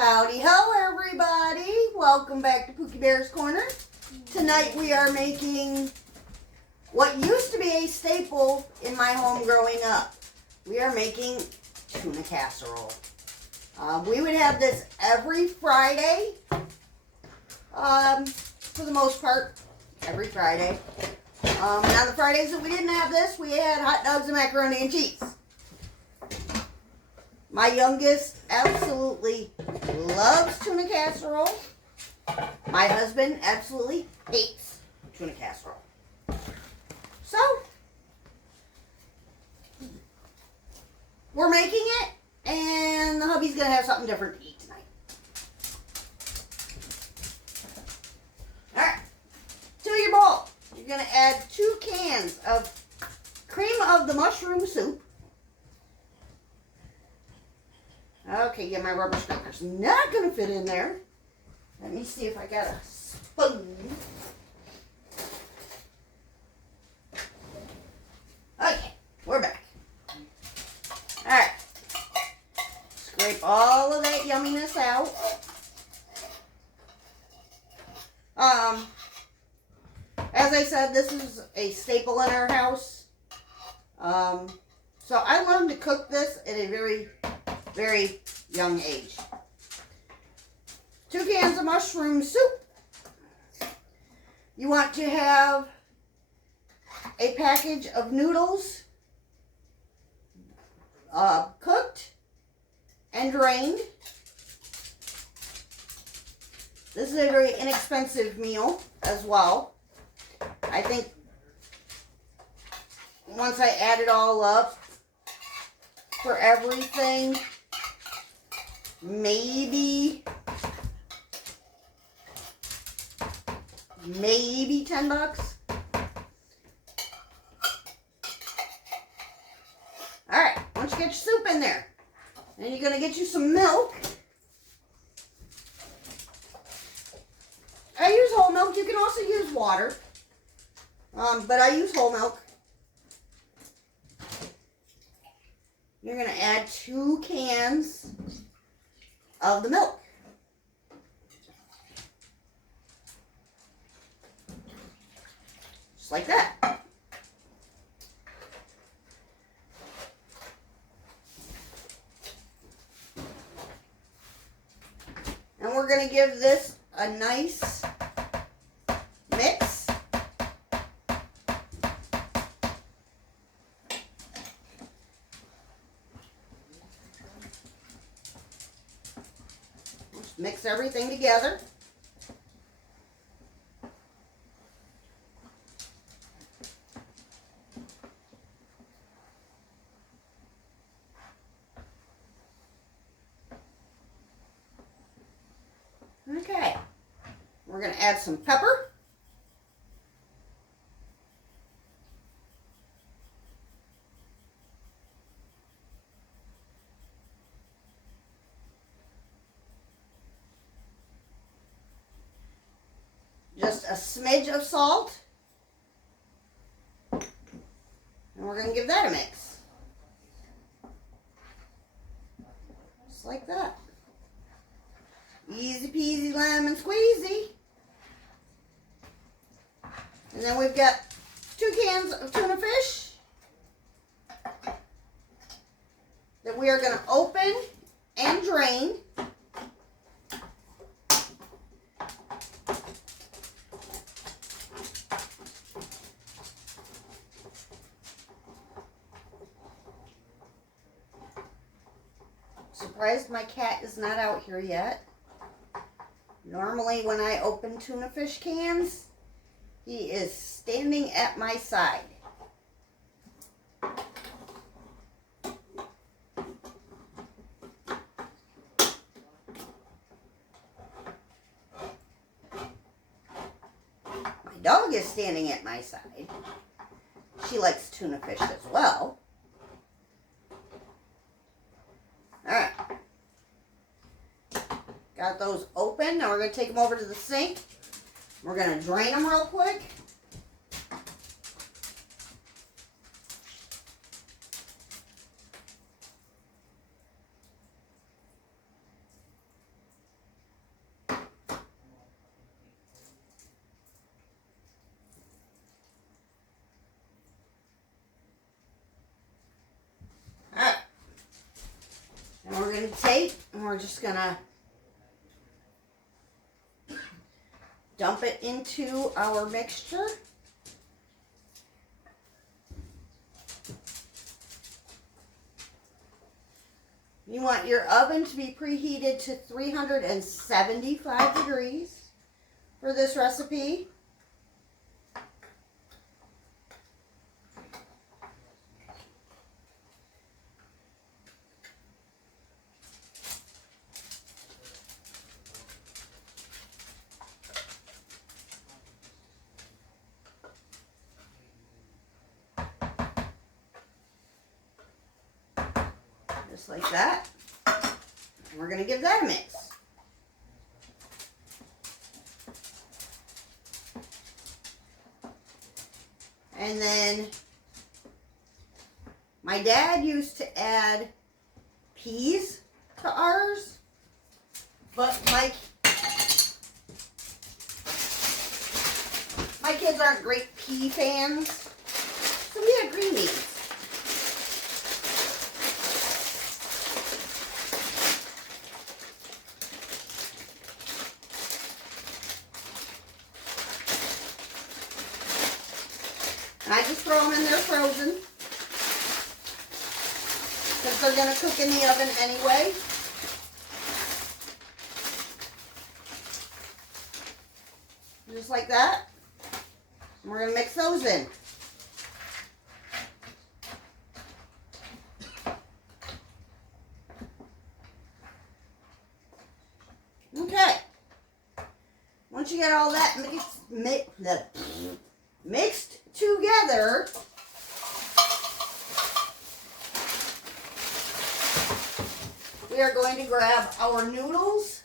Howdy ho, everybody. Welcome back to Pookie Bear's Corner. Tonight we are making what used to be a staple in my home growing up. We are making tuna casserole. We would have this every Friday, for the most part, every Friday. And on the Fridays that we didn't have this, we had hot dogs and macaroni and cheese. My youngest absolutely loves tuna casserole. My husband absolutely hates tuna casserole. So, we're making it, and the hubby's going to have something different to eat tonight. Alright, to your bowl, you're going to add 2 cans of cream of the mushroom soup. Okay, yeah, my rubber scraper's not going to fit in there. Let me see if I got a spoon. Okay, we're back. Alright. Scrape all of that yumminess out. As I said, this is a staple in our house. So I learned to cook this at a very young age. 2 cans of mushroom soup. You want to have a package of noodles, cooked and drained. This is a very inexpensive meal as well. I think once I add it all up for everything, maybe $10. Alright, once you get your soup in there, then you're going to get you some milk. I use whole milk. You can also use water. But I use whole milk. You're going to add 2 cans of the milk. Just like that. And we're going to give this a nice mix. Just mix everything together. Okay, we're going to add some pepper. Just a smidge of salt. And we're going to give that a mix. Just like that. Easy peasy lemon squeezy. And then we've got 2 cans of tuna fish that we are going to open and drain. Surprised my cat is not out here yet. Normally when I open tuna fish cans, he is standing at my side. My dog is standing at my side. She likes tuna fish as well. Alright. Got those open. Now we're going to take them over to the sink. We're going to drain them real quick. And we're going to take and we're just going to dump it into our mixture. You want your oven to be preheated to 375 degrees for this recipe. Just like that. And we're going to give that a mix. And then my dad used to add peas to ours, but my kids aren't great pea fans, so we had green beans. And I just throw them in there frozen, because they're going to cook in the oven anyway. Just like that. And we're going to mix those in. Okay. Once you get all that mixed together, we are going to grab our noodles.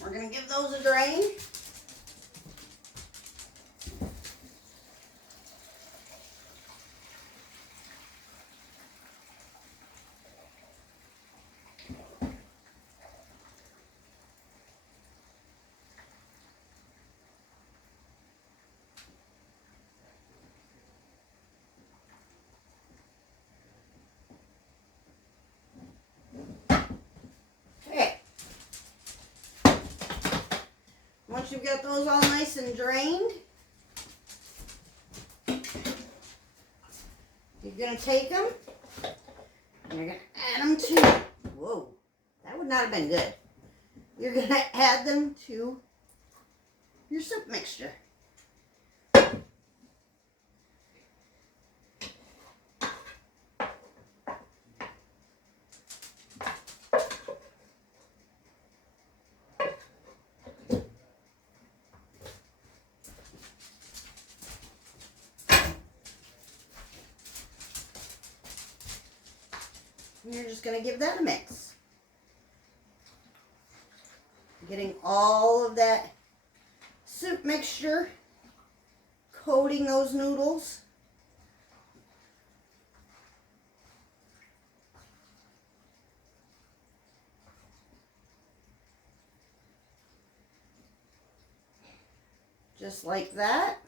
We're going to give those a drain. Once you've got those all nice and drained, you're going to take them and you're going to add them to, whoa, that would not have been good. You're going to add them to your soup mixture. And you're just going to give that a mix. Getting all of that soup mixture, coating those noodles. Just like that.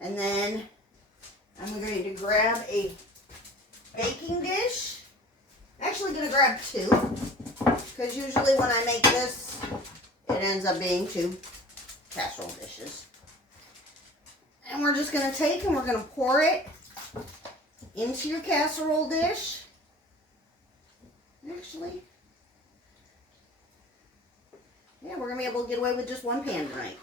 And then I'm going to grab a baking dish. I'm actually going to grab two, because usually when I make this, it ends up being two casserole dishes. And we're just going to take and we're going to pour it into your casserole dish. Actually, yeah, we're going to be able to get away with just one pan tonight.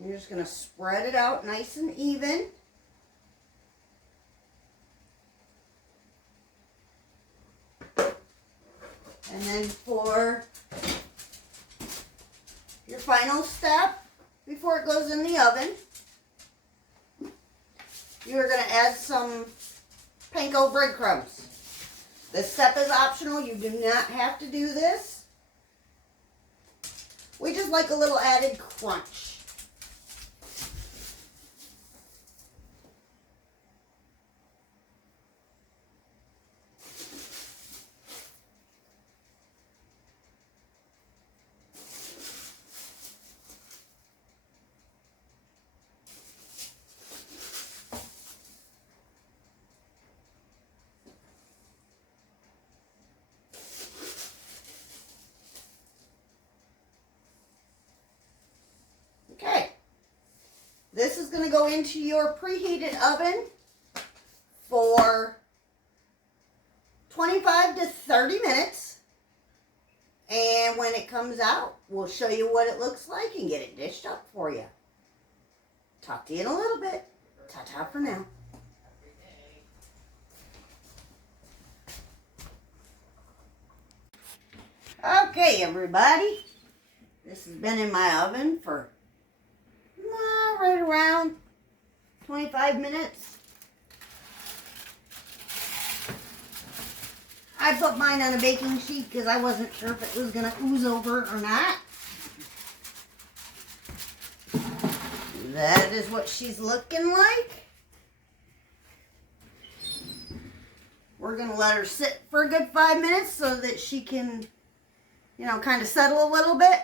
You're just going to spread it out nice and even. And then for your final step, before it goes in the oven, you are going to add some panko breadcrumbs. This step is optional. You do not have to do this. We just like a little added crunch. This is going to go into your preheated oven for 25 to 30 minutes. And when it comes out, we'll show you what it looks like and get it dished up for you. Talk to you in a little bit. Ta-ta for now. Okay, everybody. This has been in my oven for right around 25 minutes. I put mine on a baking sheet because I wasn't sure if it was going to ooze over or not. That is what she's looking like. We're going to let her sit for a good 5 minutes so that she can, kind of settle a little bit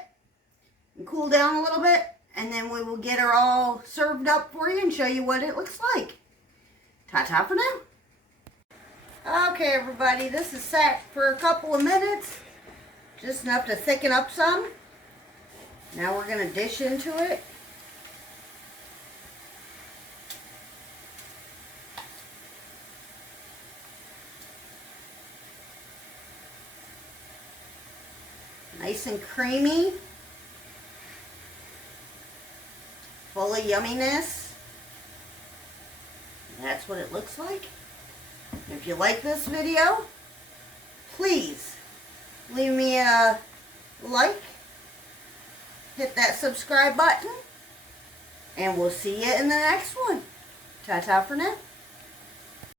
and cool down a little bit. And then we will get her all served up for you and show you what it looks like. Ta-ta for now. Okay, everybody, this is sat for a couple of minutes. Just enough to thicken up some. Now we're going to dish into it. Nice and creamy. Full of yumminess. That's what it looks like. If you like this video, please leave me a like, hit that subscribe button, and we'll see you in the next one. Ta-ta for now.